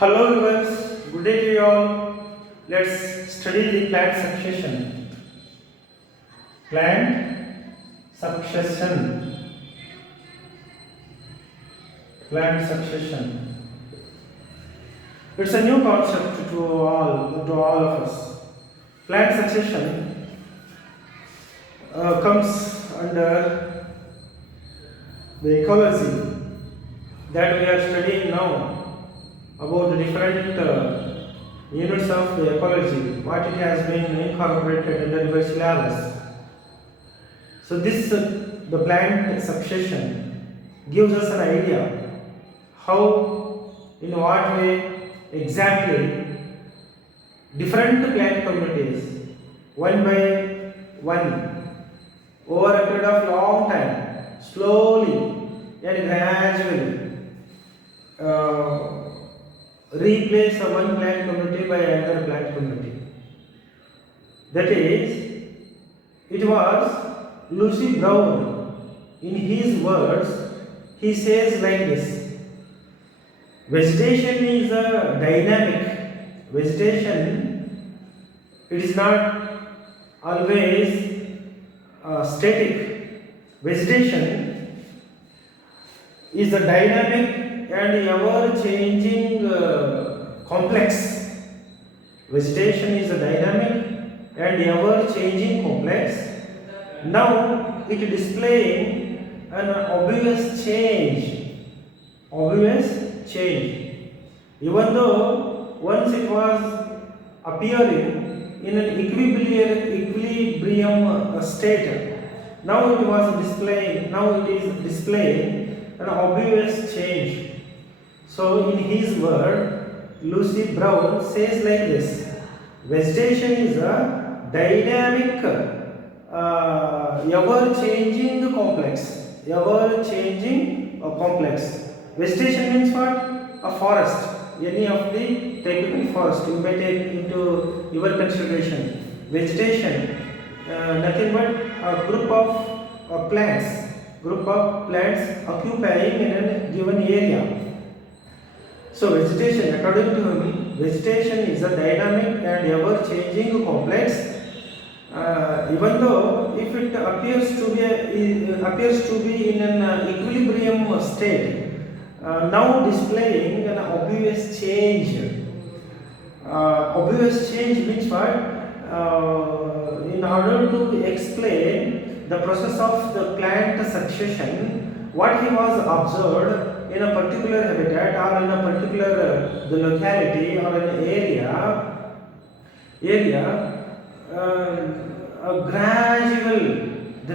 Hello viewers, good day to you all. Let's study the plant succession. Plant succession. Plant succession. It's a new concept to all of us. Plant succession comes under the ecology that we are studying now about the different units of the ecology, what it has been incorporated in the syllabus. So this the plant succession gives us an idea how, in what way exactly different plant communities, one by one, over a period of long time, slowly and gradually replace a one plant community by another plant community. That is, it was Lucy Brown. In his words, he says like this: vegetation is a dynamic. Vegetation, it is not always static. Vegetation is a dynamic and ever-changing complex. Vegetation is a dynamic and ever-changing complex. Now it is displaying an obvious change. Obvious change. Even though once it was appearing in an equilibrium state, now it is displaying an obvious change. So, in his word, Lucy Brown says like this: vegetation is a dynamic, ever-changing complex. Ever-changing complex. Vegetation means what? A forest. Any of the typical forest you may take into your consideration. Vegetation, nothing but a group of plants. Group of plants occupying in a given area. So vegetation, according to him, vegetation is a dynamic and ever-changing complex. Even though if it appears to be in an equilibrium state, now displaying an obvious change. Obvious change means what? In order to explain the process of the plant succession, what he was observed in a particular habitat or in a particular the locality or an area, a the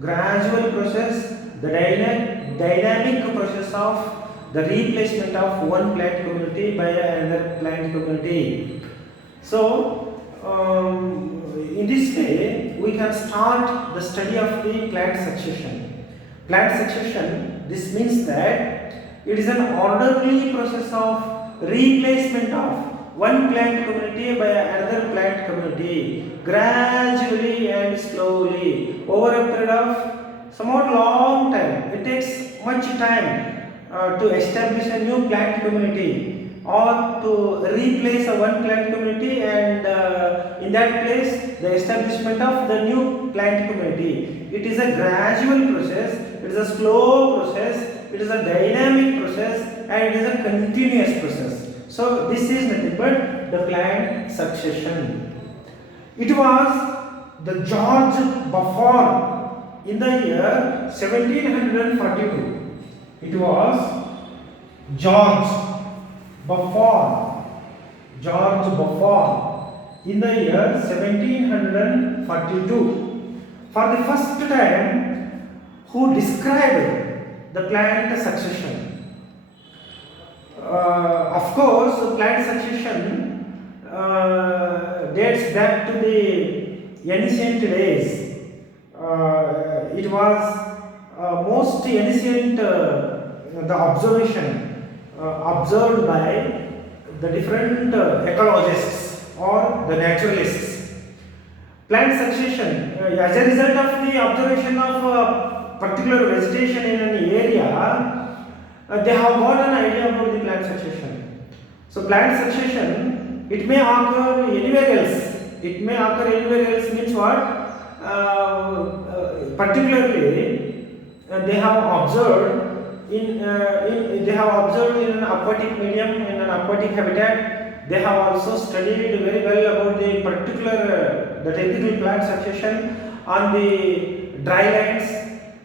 gradual process, the dynamic process of the replacement of one plant community by another plant community. So, in this way, we can start the study of the plant succession. Plant succession, this means that it is an orderly process of replacement of one plant community by another plant community, gradually and slowly over a period of somewhat long time. It takes much time to establish a new plant community or to replace a one plant community, and in that place the establishment of the new plant community. It is a gradual process, it is a slow process, it is a dynamic process, and it is a continuous process. So this is nothing but the plant succession. It was the George Buffon in the year 1742. It was George Buffon in the year 1742 for the first time who described the plant succession. Of course, plant succession dates back to the ancient days. It was most ancient the observation observed by the different ecologists or the naturalists. Plant succession, as a result of the observation of particular vegetation in an area, they have got an idea about the plant plant succession. So plant succession, it may occur anywhere else. It may occur anywhere else means what? Particularly, they have observed in an aquatic medium, in an aquatic habitat. They have also studied very well about the particular the typical plant succession on the dry lands.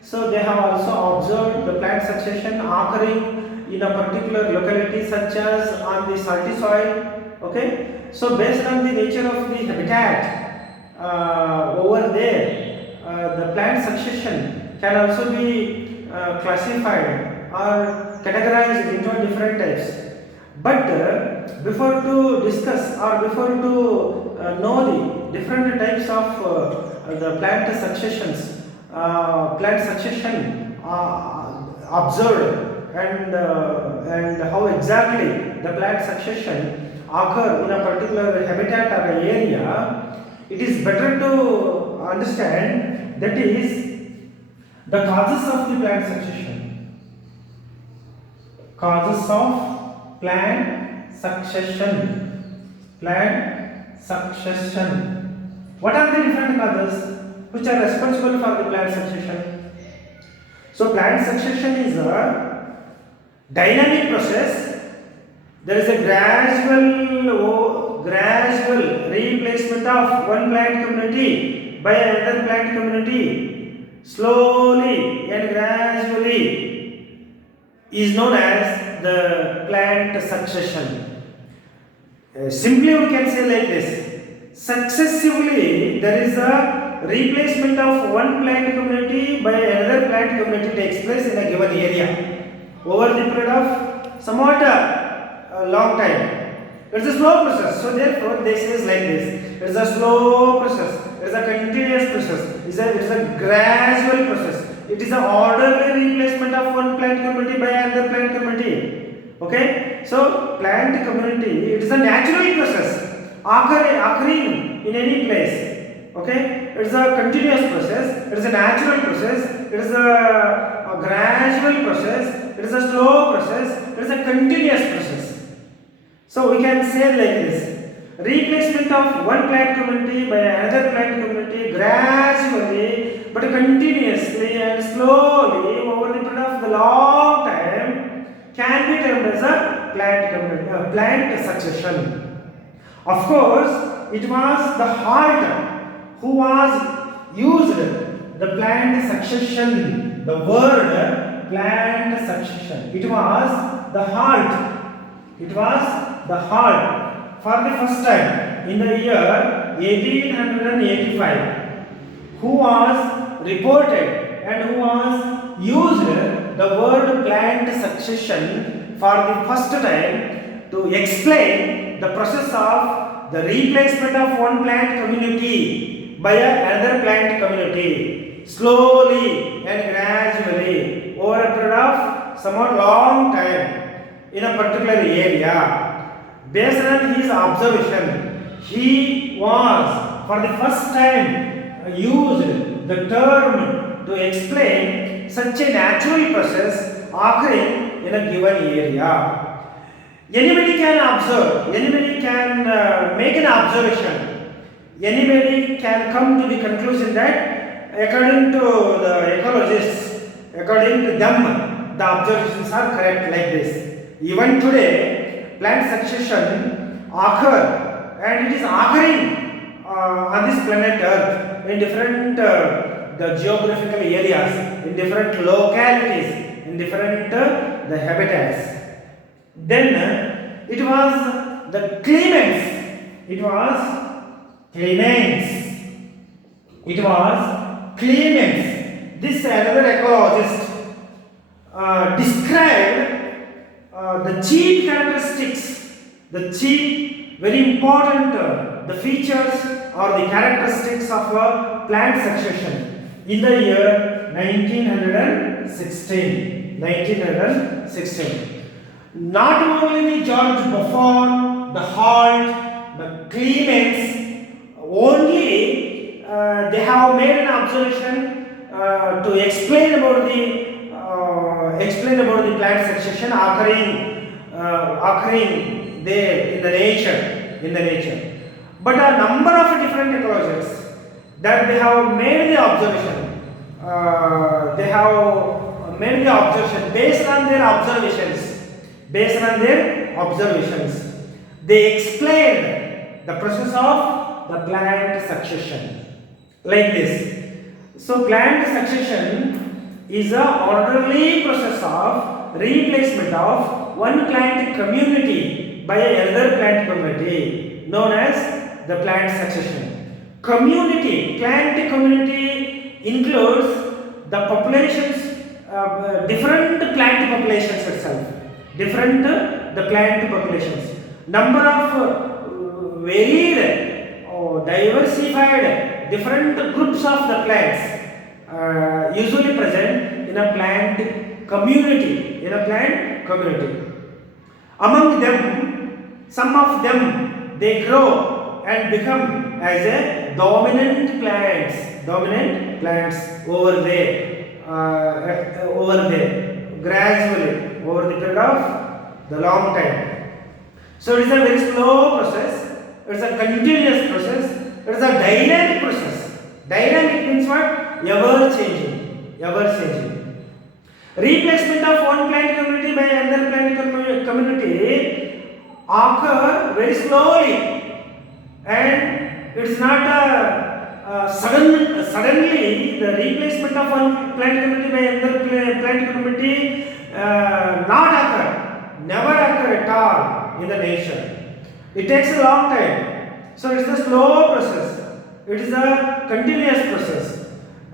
So they have also observed the plant succession occurring in a particular locality such as on the salty soil. Okay, so based on the nature of the habitat over there, the plant succession can also be classified or categorized into different types. But before to discuss or before to know the different types of the plant succession observed and how exactly the plant succession occur in a particular habitat or area, it is better to understand that is the causes of the plant succession. Causes of plant succession. Plant succession. What are the different causes which are responsible for the plant succession? So plant succession is a dynamic process. There is a gradual replacement of one plant community by another plant community, slowly and gradually, is known as the plant succession. Simply we can say like this: successively there is a replacement of one plant community by another plant community takes place in a given area over the period of somewhat a long time. It's a slow process. So therefore they say like this: it's a slow process, it's a continuous process, it's a gradual process. It is an orderly replacement of one plant community by another plant community. Okay, so plant community, it is a natural process occurring in any place. Okay, it's a continuous process, it is a natural process, it is a gradual process, it is a slow process, it is a continuous process. So we can say like this: replacement of one plant community by another plant community gradually but continuously and slowly over the period of the long time can be termed as a plant succession. Of course, it was the Holt who was used the plant succession, the word plant succession. It was the Holt. It was the Holt for the first time in the year 1885, who was reported and who was used the word plant succession for the first time to explain the process of the replacement of one plant community by another plant community slowly and gradually over a period of somewhat long time in a particular area. Based on his observation, he was for the first time used the term to explain such a natural process occurring in a given area. Anybody can observe, anybody can make an observation, anybody can come to the conclusion that according to the ecologists, according to them, the observations are correct like this. Even today, plant succession occur and it is occurring on this planet Earth in different the geographical areas, in different localities, in different the habitats. Then it was the Clements. It was Clements. This another ecologist described the chief characteristics, very important, the features or the characteristics of a plant succession in the year 1916. Not only the George Buffon, the Holt, the Clements, only they have made an observation to explain about the plant succession occurring occurring there in the nature. But a number of different ecologists that they have made the observation, based on their observations. They explained the process of the plant succession like this. So plant succession is a orderly process of replacement of one plant community by another plant community, known as the plant succession. Plant community includes the populations, different plant populations itself, the plant populations, number of varied or diversified different groups of the plants usually present in a plant community. Among them, some of them they grow and become as a dominant plants over there, gradually over the period of the long time. So it is a very slow process. It is a continuous process. It is a dynamic process. Dynamic means what? Ever changing. Replacement of one plant community by another plant community occur very slowly, and it's not suddenly the replacement of one plant community by another plant community never occur at all in the nature. It takes a long time. So it's a slow process. It is a continuous process.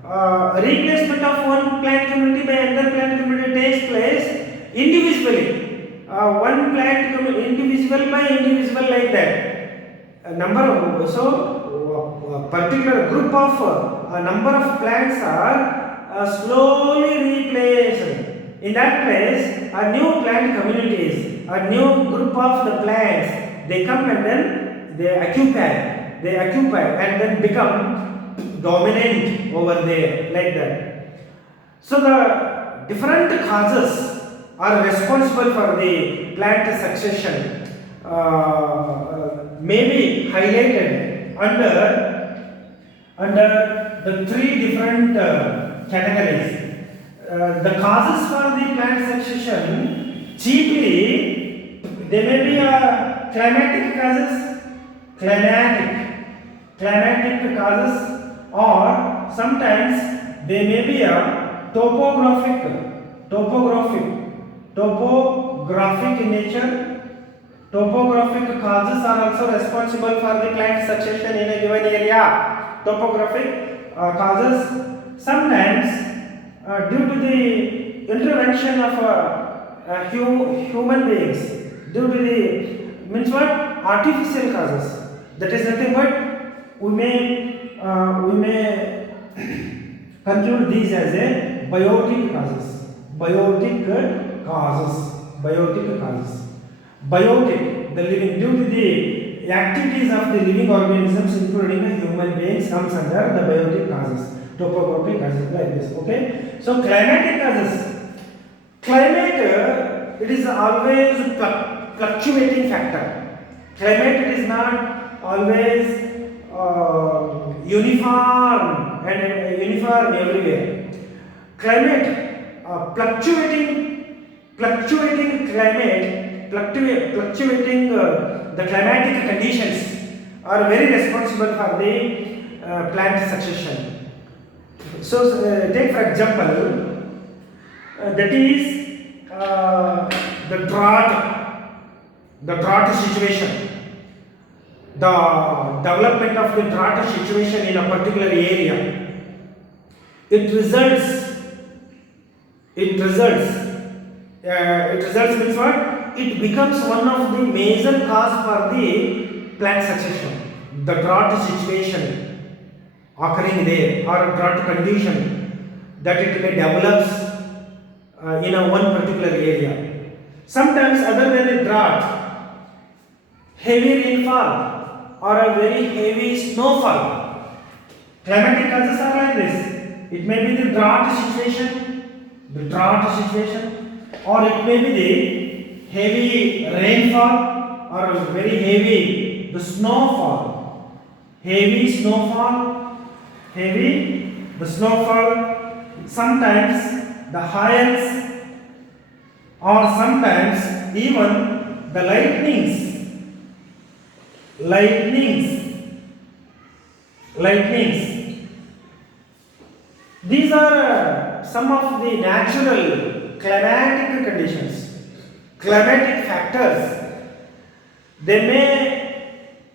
Replacement of one plant community by another plant community takes place individually. One plant individual by individual like that. A particular group of a number of plants are slowly replaced. In that place, a new plant communities, a new group of the plants, they come and then they occupy and then become dominant over there like that. So the different causes are responsible for the plant succession may be highlighted under the three different categories. The causes for the plant succession, chiefly they may be climatic causes, or sometimes they may be a topographic in nature. Topographic causes are also responsible for the plant succession in a given area. Topographic causes, sometimes due to the intervention of human beings, due to the means what, artificial causes. That is nothing but we may conclude these as a biotic causes. Biotic, the living, due to the activities of the living organisms, including the human beings, comes under the biotic causes. Topographic causes like this. Okay. So climatic causes. Climate, it is always fluctuating factor. Climate is not always uniform everywhere. Climate, fluctuating the climatic conditions are very responsible for the plant succession. So take for example, that is the drought situation. The development of the drought situation in a particular area, it results means what? It becomes one of the major cause for the plant succession. The drought situation occurring there, or a drought condition that it may develops in a one particular area. Sometimes other than a drought, heavy rainfall or a very heavy snowfall. Climatic causes are like this. It may be the drought situation, or it may be the heavy rainfall or very heavy the snowfall. Heavy snowfall, heavy the snowfall, sometimes the hails, or sometimes even the lightnings. These are some of the natural climatic conditions, climatic factors. They may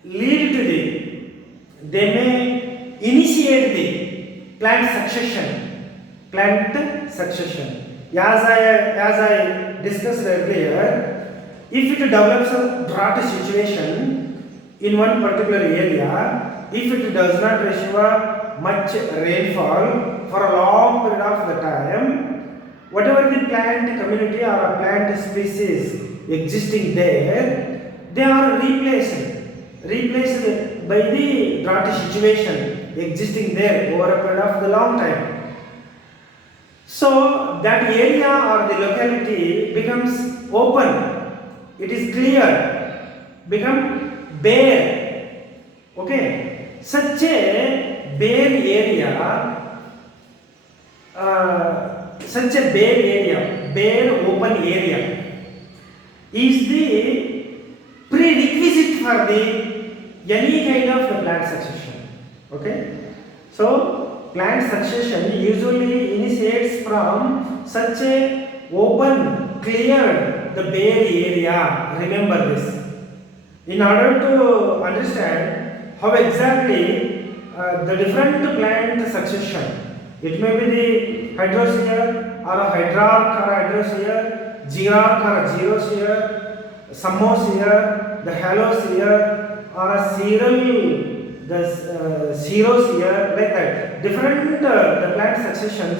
lead to they may initiate the plant succession. As I discussed earlier, if it develops a drought situation in one particular area, if it does not receive much rainfall for a long period of the time, whatever the plant community or a plant species existing there, they are replaced by the drought situation existing there over a period of the long time. So that area or the locality becomes open, it is clear, become bare. Okay, such a bare area, bare open area is the prerequisite for the any kind of the plant succession. Okay, so plant succession usually initiates from such a open, cleared, the bare area. Remember this. In order to understand how exactly the different plant succession, it may be the hydrosphere or a hydrarch or a hydrosphere, gearch or a geosphere, summosphere, the halosphere, or a seral, the xerosphere, like that. Different the plant succession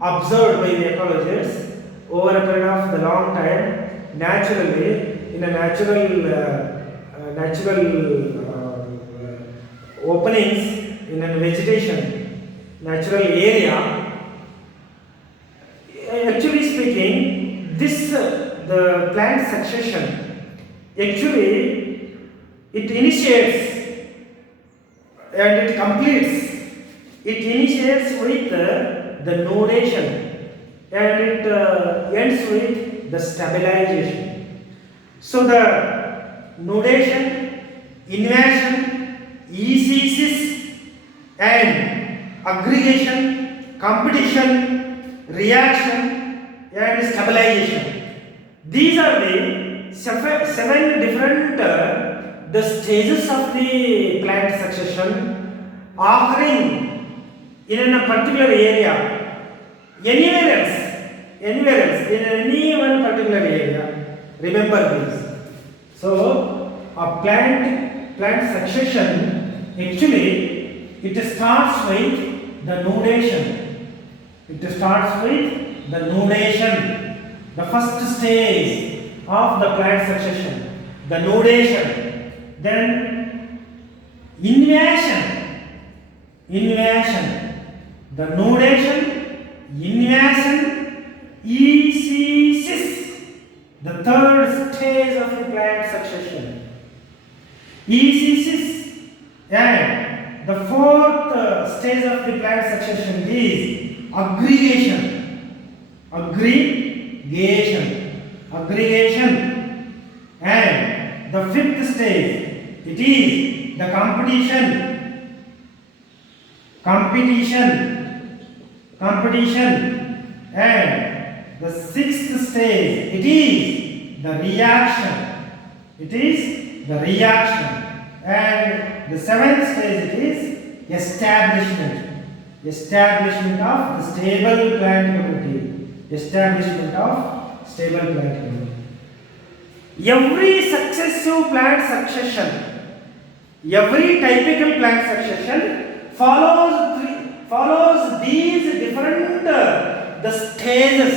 observed by the ecologists over a period of the long time, naturally in a natural openings in a vegetation, natural area. Actually speaking, this the plant succession actually it initiates and it completes. It initiates with the nodation and it ends with the stabilization. So the nodation, invasion, eesis and aggregation, competition, reaction and stabilization. These are the seven different the stages of the plant succession occurring in a particular area, anywhere else, in any one particular area. Remember this. So, a plant succession actually it starts with the nodation. The first stage of the plant succession, the nodation, then invasion, the nodation, invasion, eesis, the third stage of the plant succession, eesis, and the fourth stage of the plant succession is aggregation, and the fifth stage it is the competition, and the sixth stage it is the reaction, and the seventh stage it is establishment of the stable plant community. Every successive plant succession, every typical plant succession follows these different the stages,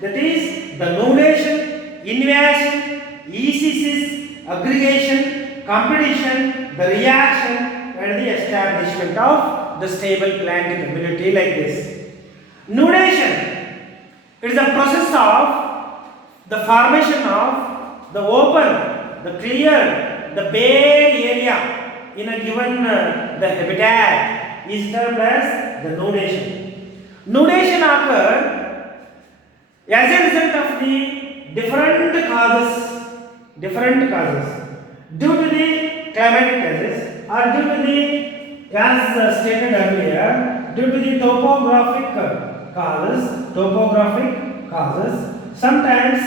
that is the nodation, invasion, eesis, aggregation, competition, the reaction and the establishment of the stable plant community like this. Nodation the formation of the open, the clear, the bare area in a given the habitat is termed as the nudation. Nudation occurs as a result of the different causes, due to the climatic causes or due to the, as stated earlier, due to the topographic causes, sometimes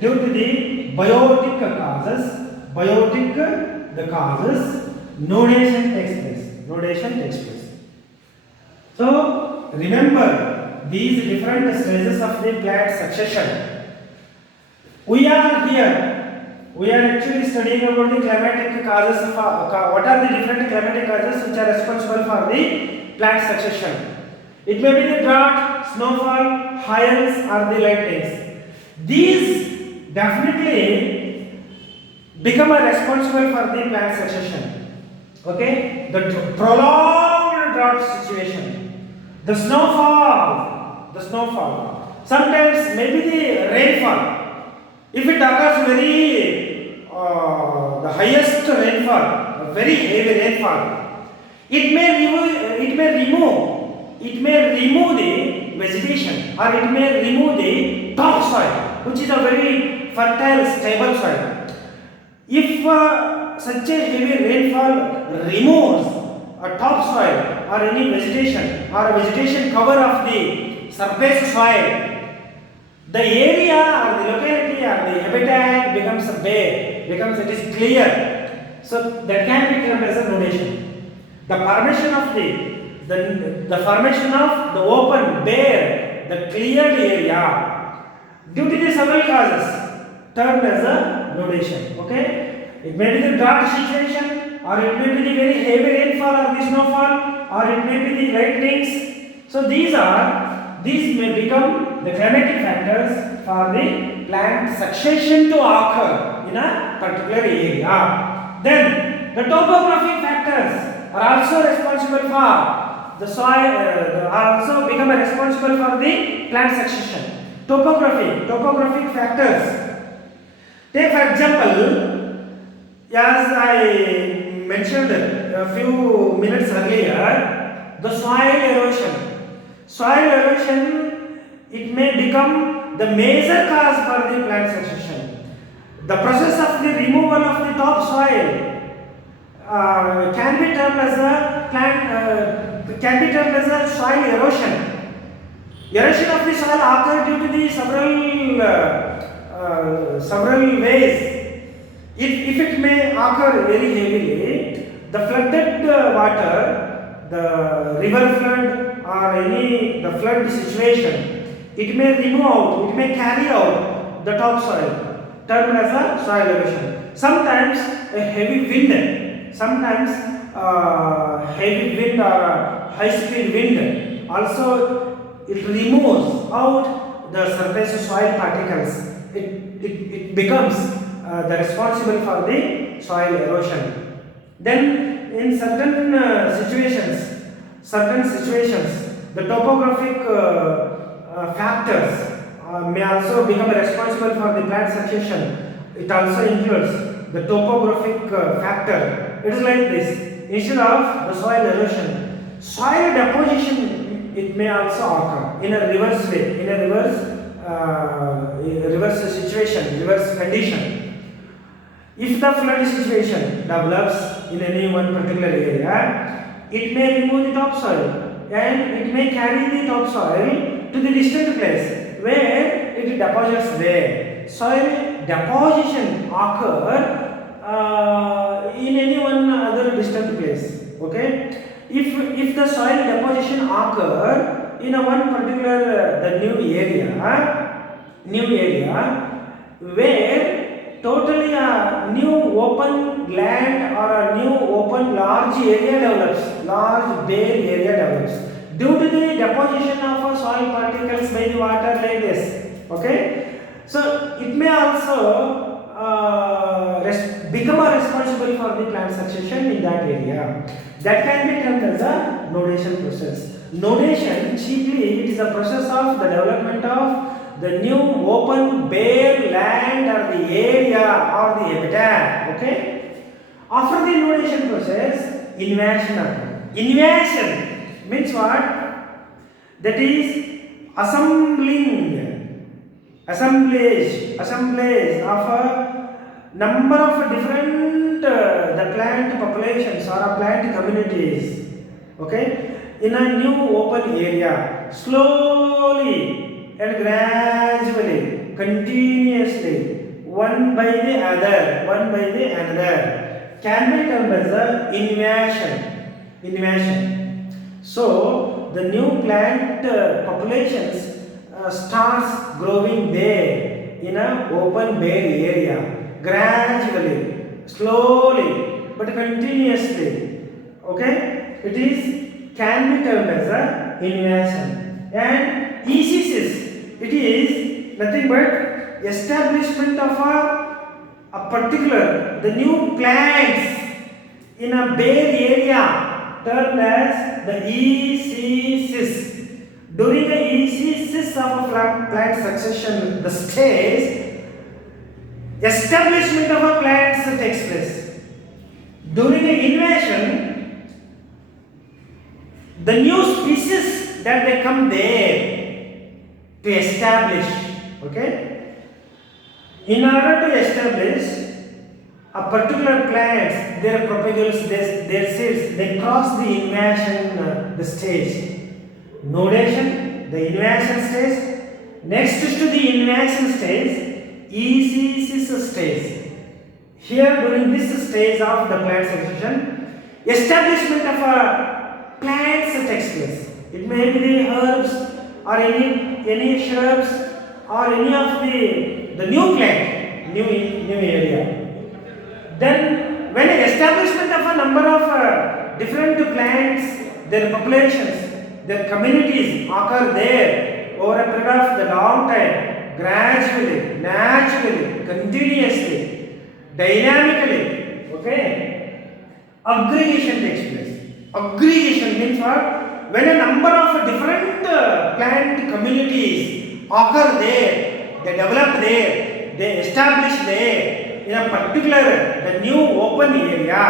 due to the biotic causes, nudation takes place. So remember these different stages of the plant succession. We are actually studying about the climatic causes. What are the different climatic causes which are responsible for the plant succession? It may be the drought, snowfall, hails, or the lightnings. These definitely become responsible for the plant succession. Okay, the prolonged drought situation, the snowfall. Sometimes maybe the rainfall. If it occurs the highest rainfall, very heavy rainfall, it may remove the vegetation, or it may remove the topsoil, which is a very fertile, stable soil. If such a heavy rainfall removes a topsoil or any vegetation or a vegetation cover of the surface soil, the area or the locality or the habitat becomes bare, it is clear. So that can be termed as a nudation. The formation of the open, bare, the cleared area due to the several causes termed as a nudation. Okay, it may be the drought situation, or it may be the very heavy rainfall or the snowfall, or it may be the lightnings. So these may become the climatic factors for the plant succession to occur in a particular area. Then the topographic factors are also responsible for the soil, also become responsible for the plant succession. Topographic factors. Take for example, as I mentioned a few minutes earlier, the soil erosion. It may become the major cause for the plant succession. The process of the removal of the topsoil can be termed as a soil erosion. Erosion of the soil occurs due to the several ways. If it may occur very heavily, the flooded water, the river flood, or the flood situation, it may carry out the topsoil, termed as a soil erosion. Sometimes a heavy wind or a high speed wind also, it removes out the surface soil particles. It becomes the responsible for the soil erosion. Then in certain situations, the topographic factors may also become responsible for the plant succession. It also includes the topographic factor. It is like this: instead of the soil erosion, soil deposition, it may also occur in a reverse way, in a reverse situation, reverse condition. If the flood situation develops in any one particular area, it may remove the topsoil and it may carry the topsoil to the distant place where it deposits there. Soil deposition occur in any one other distant place. Okay, if the soil deposition occur in a one particular the new area where totally a new open land or a new open large area develops, large bare area develops due to the deposition of soil particles by the water like this. Okay, so it may also become responsible for the plant succession in that area. That can be termed as a nodation process. Nodation, chiefly, it is a process of the development of the new open bare land or the area or the habitat. Okay. After the inundation process, invasion occurs. Invasion means what? That is assemblage of a number of different the plant populations or plant communities. Okay, in a new open area, slowly and gradually, continuously, one by the another, can be termed as a invasion. So the new plant populations starts growing there in a open bare area, gradually, slowly, but continuously. Okay, it is can be termed as a invasion. And ECCs, it is nothing but establishment of a particular the new plants in a bare area termed as the ECCs. During the ECCs of a plant succession, the stage establishment of a plants takes place. During the invasion, the new species that they come there to establish. Okay, in order to establish a particular plants, their propagules, their seeds, they cross the invasion the stage. Nodation, the invasion stage. Next to the invasion stage, ECCs stage. Here, during this stage of the plant succession, establishment of a plants takes place. It may be the herbs or any shrubs or any of the new plant, new area. Then, when establishment of a number of different plants, their populations, their communities occur there over a period of the long time, gradually, naturally, continuously, dynamically. Okay, aggregation takes place. Aggregation means what? When a number of different plant communities occur there, they develop there, they establish there in a particular the new open area,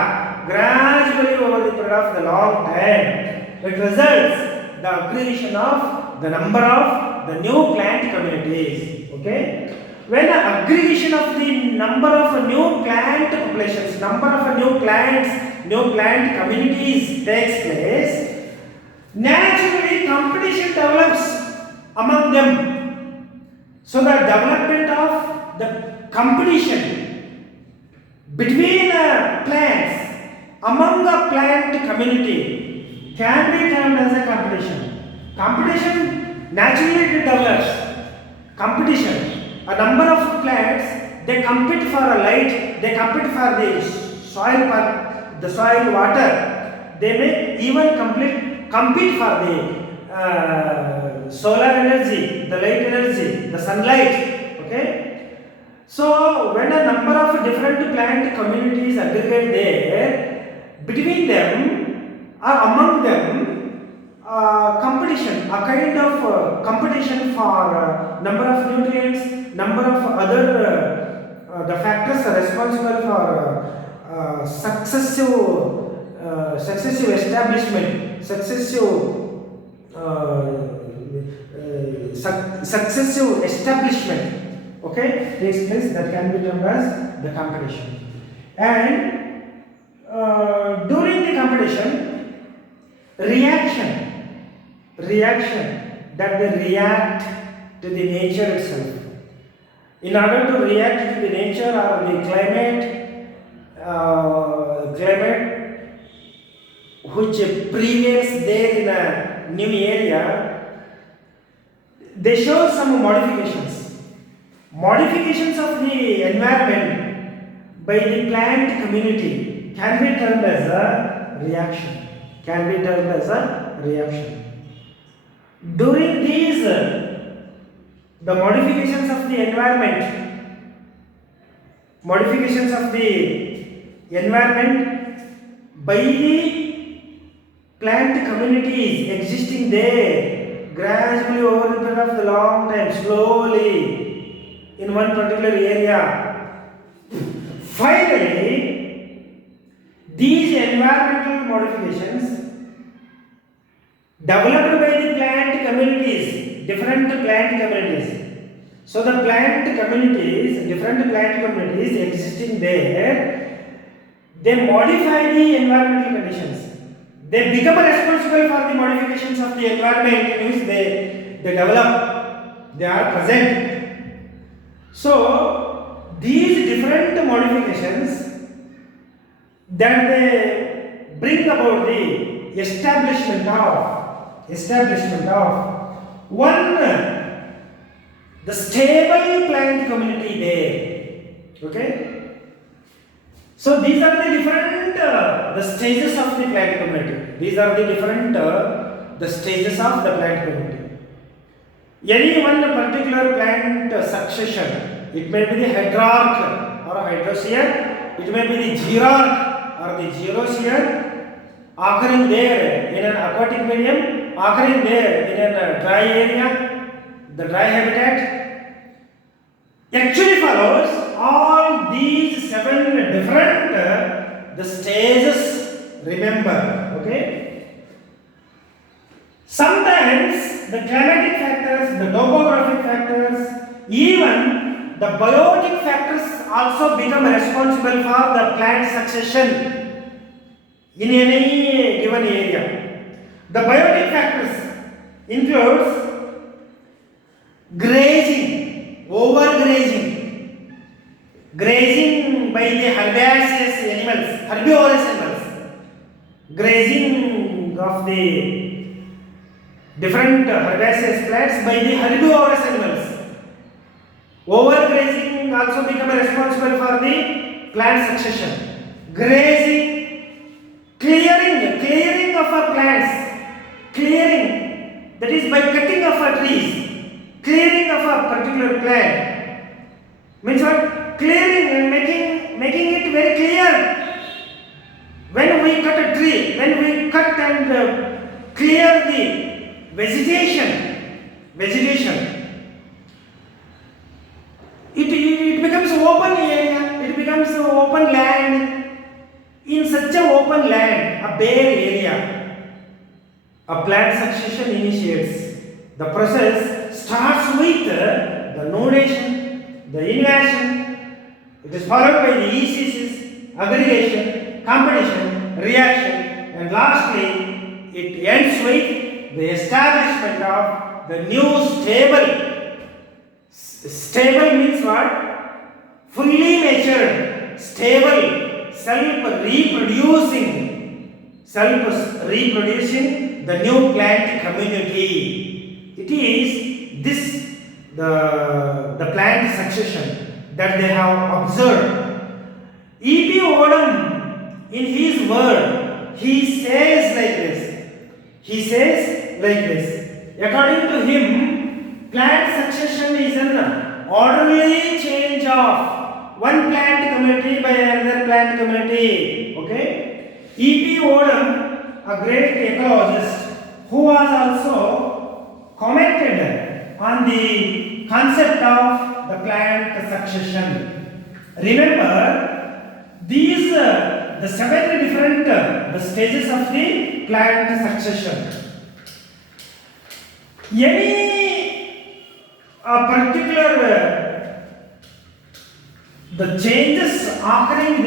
gradually over the period of the long time, it results the aggregation of the number of the new plant communities. Okay, when an aggregation of the number of new plant populations, number of new plants, new plant communities takes place, naturally competition develops among them. So the development of the competition between plants among the plant community can be termed as a competition. Competition naturally develops. Competition. A number of plants, they compete for a light, they compete for the soil water. They may even compete for the solar energy, the light energy, the sunlight. Okay. So when a number of different plant communities aggregate there, between them or among them, competition, a kind of competition for number of nutrients, number of other the factors are responsible for successive establishment, successive establishment. Okay, takes place, that can be termed as the competition. And during the competition, reaction, that they react to the nature itself. In order to react to the nature or the climate which prevails there in a new area, they show some modifications. Modifications of the environment by the plant community can be termed as a reaction. During these, the modifications of the environment by the plant communities existing there, gradually over the period of the long time, slowly, in one particular area. Finally, these environmental modifications developed by the plant communities, different plant communities. So the plant communities, different plant communities existing there, they modify the environmental conditions. They become responsible for the modifications of the environment in which they develop, they are present. So these different modifications that they bring about the establishment of one the stable plant community there. Okay, so these are the different the stages of the plant community. These are the different the stages of the plant community. Any one particular plant succession, it may be the hydrarch or a hydrosphere, it may be the xerarch or the xerosphere, occurring there in an aquatic medium, occurring there in a dry area, the dry habitat, actually follows all these 7 different the stages. Remember, okay? Sometimes the climatic factors, the topographic factors, even the biotic factors also become responsible for the plant succession in any given area. The biotic factors includes grazing, overgrazing, grazing by the herbaceous animals, herbivorous animals, grazing of the different herbaceous plants by the herbivorous animals. Overgrazing also become responsible for the plant succession. Grazing, clearing of our plants, clearing, that is by cutting of our trees. Clearing of a particular plant means what? Clearing and making it very clear. When we cut a tree, when we cut and clear the vegetation, it becomes open area, it becomes open land. In such a open land, a bare area, a plant succession initiates. The process starts with the nodation, the invasion, it is followed by the ECCs, aggregation, competition, reaction, and lastly it ends with the establishment of the new stable. Stable means what? Fully matured, stable, self-reproducing the new plant community. It is this the plant succession that they have observed. E.P. Odum, in his word, he says like this. According to him, plant succession is an orderly change of one plant community by another plant community. Okay? E.P. Odum, a great ecologist, who was also commented on the concept of the plant succession. Remember, these the 7 different the stages of the plant succession. Any particular the changes occurring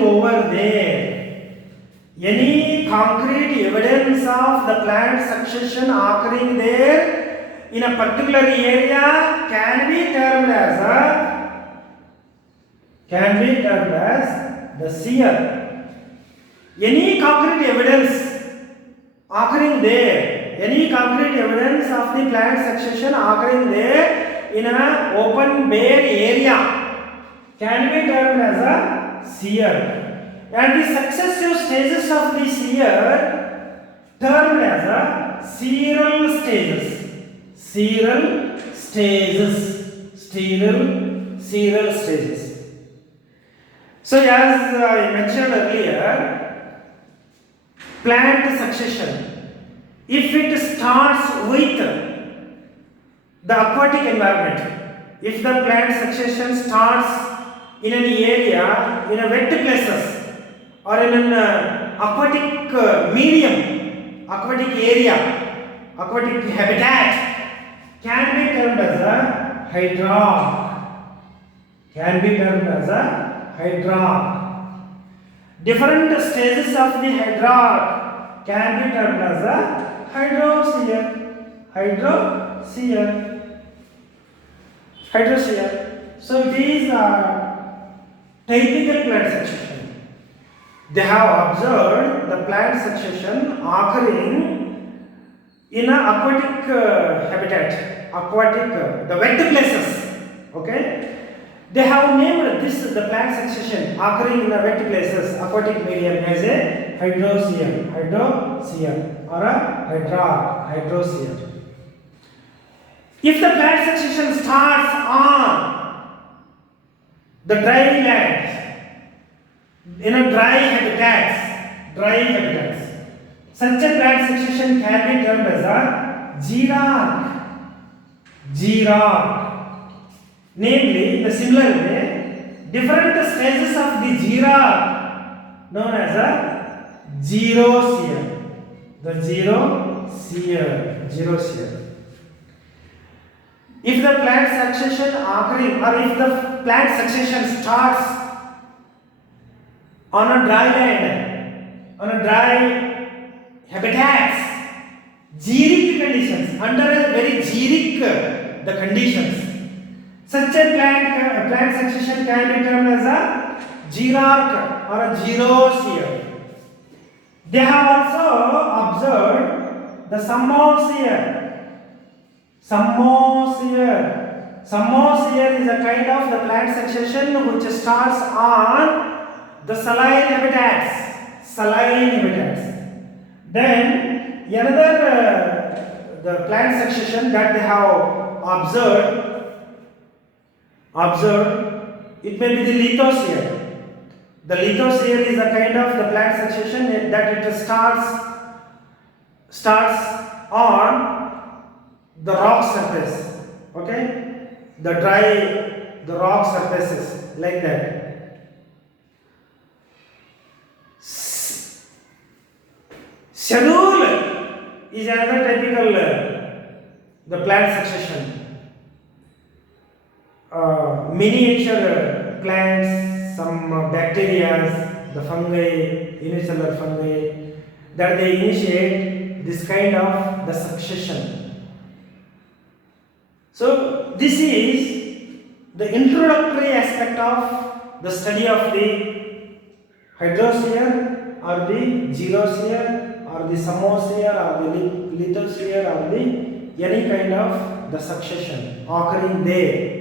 over there. Any concrete evidence of the plant succession occurring there in a particular area can be termed as the seer. Any concrete evidence occurring there, any concrete evidence of the plant succession occurring there in an open bare area can be termed as a seer. And the successive stages of this year termed as a seral stages. So as I mentioned earlier, plant succession, if it starts with the aquatic environment. If the plant succession starts in an area, in a wet places, or in an aquatic medium, aquatic area, aquatic habitat, can be termed as a hydrock. Can be termed as a hydrock. Different stages of the hydrock can be termed as a hydrosphere. Hydrosphere. So these are typical plant succession. They have observed the plant succession occurring in an aquatic habitat, the wet places. Okay, they have named this the plant succession occurring in the wet places, aquatic medium, as a hydrosphere or a hydrosphere. If the plant succession starts on the dry lands, in a dry habitats, such a plant succession can be termed as a xeroc. Namely, the similar way, different stages of the xeroc known as a xerosphere. The xerosphere. If the plant succession occurring, or if the plant succession starts on a dry land, on a dry habitats, xeric conditions, under a very xeric the conditions, such a plant succession can be termed as a xeroc or a xerosphere. They have also observed the Samosphere. Samosphere is a kind of the plant succession which starts on the saline habitats. Then another the plant succession that they have observed, it may be the lithosphere. The lithosphere is a kind of the plant succession that it starts on the rock surface. Okay, the rock surfaces, like that. Schedule is another typical the plant succession. Miniature plants, some bacteria, the fungi, unicellular fungi, that they initiate this kind of the succession. So this is the introductory aspect of the study of the hydrosphere or the xerosphere or the Samosphere or the lithosphere or the any kind of the succession occurring there.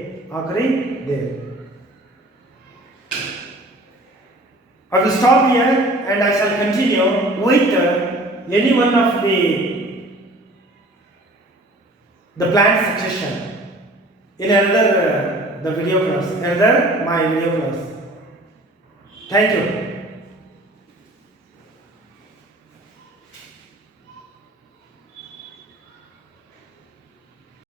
I will stop here and I shall continue with any one of the plant succession in another my video class. Thank you.